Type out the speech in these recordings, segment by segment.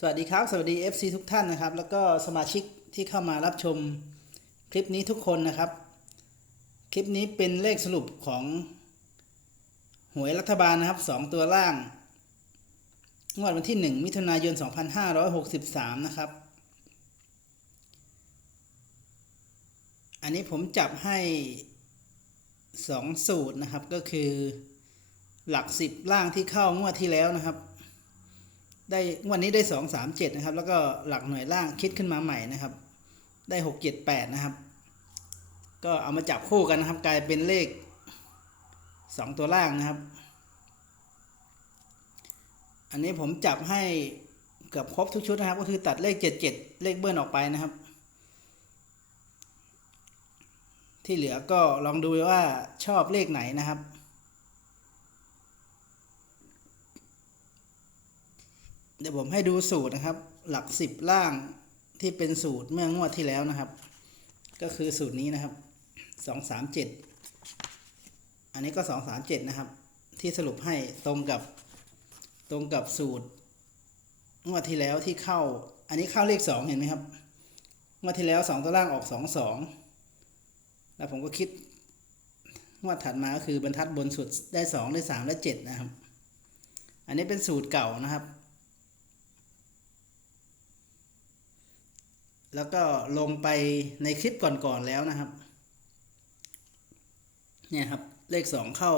สวัสดีครับ สวัสดี FC ทุกท่านนะครับ แล้วก็สมาชิกที่เข้ามารับชมคลิปนี้ทุกคนนะครับ คลิปนี้เป็นเลขสรุปของหวยรัฐบาลนะครับสองตัวล่างงวดวันที่ 1 มิถุนายน 2563 นะครับ อันนี้ผมจับให้ 2 สูตรนะครับก็คือหลัก 10 ล่างที่เข้างวดที่แล้วนะครับ ได้วันนี้ได้สองสามเจ็ดนะครับ แล้วก็หลักหน่วยล่างคิดขึ้นมาใหม่นะครับ ได้หกเจ็ดแปดนะครับ ก็เอามาจับคู่กันนะครับ กลายเป็นเลขสองตัวล่างนะครับ อันนี้ผมจับให้เกือบครบทุกชุดนะครับ ก็คือตัดเลขเจ็ดเจ็ดเลขเบิ้ลออกไปนะครับ ที่เหลือก็ลองดูว่าชอบเลขไหนนะครับ เดี๋ยวผมให้ดูสูตรนะครับ หลักสิบล่างที่เป็นสูตรเมื่องวดที่แล้วนะครับ ก็คือสูตรนี้นะครับสองสามเจ็ดอันนี้ก็สองสามเจ็ดนะครับ ที่สรุปให้ตรงกับตรงกับสูตรงวดที่แล้วที่เข้า อันนี้เข้าเลขสองเห็นไหมครับงวดที่แล้วสองตัวล่างออกสองสองแล้วผมก็คิดงวดถัดมาก็คือบรรทัดบนสุดได้สองได้สามและเจ็ดนะครับ อันนี้เป็นสูตรเก่านะครับ แล้วก็ลงไปในคลิปก่อนๆแล้วนะครับ เนี่ยครับเลขสองเข้า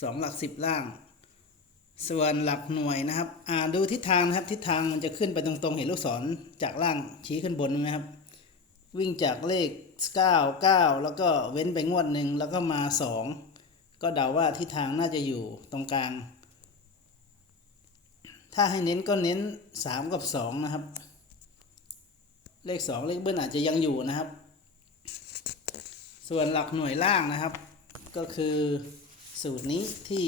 สองหลักสิบล่าง ส่วนหลักหน่วยนะครับอ่าดูทิศทางนะครับทิศทางมันจะขึ้นไปตรงๆ เห็นลูกศรจากล่างชี้ขึ้นบนไหมครับ วิ่งจากเลขเก้าเก้าแล้วก็เว้นไปงวดหนึ่งแล้วก็มาสองก็เดาว่าทิศทางน่าจะอยู่ตรงกลาง ถ้าให้เน้นก็เน้นสามกับสองนะครับ เลขสองเลขเบิ้ลอาจจะยังอยู่นะครับ ส่วนหลักหน่วยล่างนะครับ ก็คือสูตรนี้ที่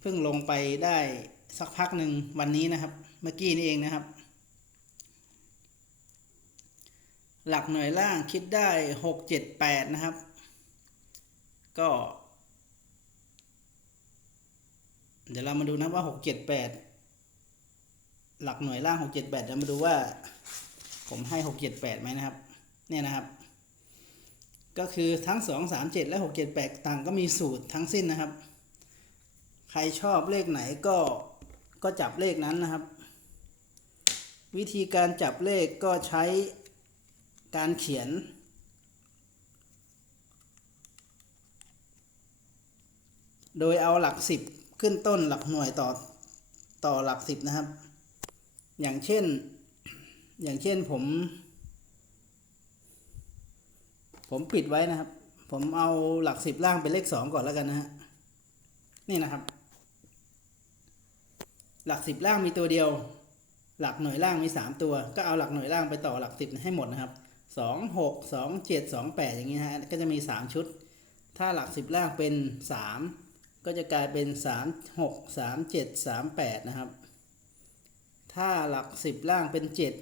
เพิ่งลงไปได้สักพักหนึ่งวันนี้นะครับ เมื่อกี้นี่เองนะครับ หลักหน่วยล่างคิดได้หกเจ็ดแปดนะครับ ก็ เดี๋ยวเรามาดูนะว่าหกเจ็ดแปดหลักหน่วยล่างหกเจ็ดแปดเดี๋ยวมาดูว่า ผมให้หกเจ็ดแปดไหมนะครับ เนี่ยนะครับ ก็คือทั้งสองสามเจ็ดและหกเจ็ดแปดต่างก็มีสูตรทั้งสิ้นนะครับ ใครชอบเลขไหนก็ก็จับเลขนั้นนะครับ วิธีการจับเลขก็ใช้การเขียนโดยเอาหลักสิบขึ้นต้นหลักหน่วยต่อต่อหลักสิบนะครับ อย่างเช่น อย่างเช่นผม ผมปิดไว้นะครับ ผมเอาหลักสิบล่างเป็นเลขสองก่อนแล้วกันนะฮะนี่นะครับ หลักสิบล่างมีตัวเดียว หลักหน่วยล่างมีสามตัว ก็เอาหลักหน่วยล่างไปต่อหลักสิบให้หมดนะครับสองหกสองเจ็ดสองแปดอย่างนี้ฮะก็จะมีสามชุด ถ้าหลักสิบล่างเป็นสามก็จะกลายเป็นสามหกสามเจ็ดสามแปดนะครับ ถ้าหลักสิบล่างเป็นเจ็ด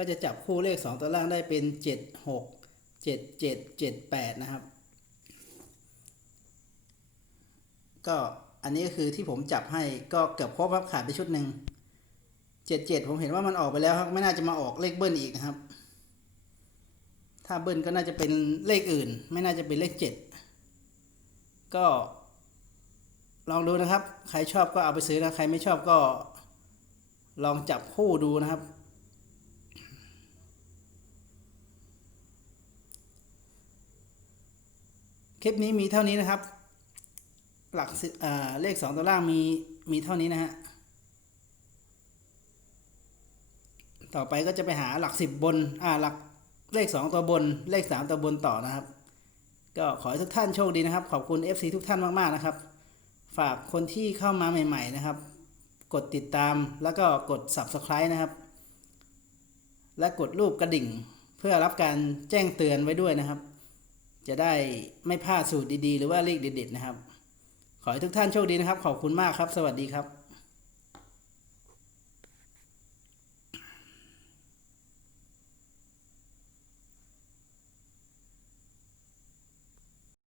ก็จะจับคู่เลข 2 ตัวล่างได้เป็น 7 6 7 7 7 8 นะครับ ก็อันนี้ก็คือที่ผมจับให้ก็เกือบครบครับขาดไปชุดหนึ่ง7 7 ผมเห็นว่ามันออกไปแล้วครับ ไม่น่าจะมาออกเลขเบิ้ลอีกนะครับ ถ้าเบิ้ลก็น่าจะเป็นเลขอื่น ไม่น่าจะเป็นเลข 7 ก็ลองดูนะครับ ใครชอบก็เอาไปซื้อนะ ใครไม่ชอบก็ลองจับคู่ดูนะครับ คลิปนี้มีเท่านี้นะครับ หลักเเลขสองตัวล่างมีมีเท่านี้นะฮะ ต่อไปก็จะไปหาหลักสิบบน อ่า หลักเลขสองตัวบน เลขสามตัวบนต่อนะครับ ก็ขอให้ทุกท่านโชคดีนะครับ ขอบคุณ FC ทุกท่านมากๆนะครับ ฝากคนที่เข้ามาใหม่ ๆ นะครับ กดติดตามแล้วก็กด Subscribe นะครับ และกดรูปกระดิ่งเพื่อรับการแจ้งเตือนไว้ด้วยนะครับ จะได้ไม่พลาดสูตรดีๆ หรือว่าเลขเด็ดๆนะครับ ขอให้ทุกท่านโชคดีนะครับ ขอบคุณมากครับ สวัสดีครับ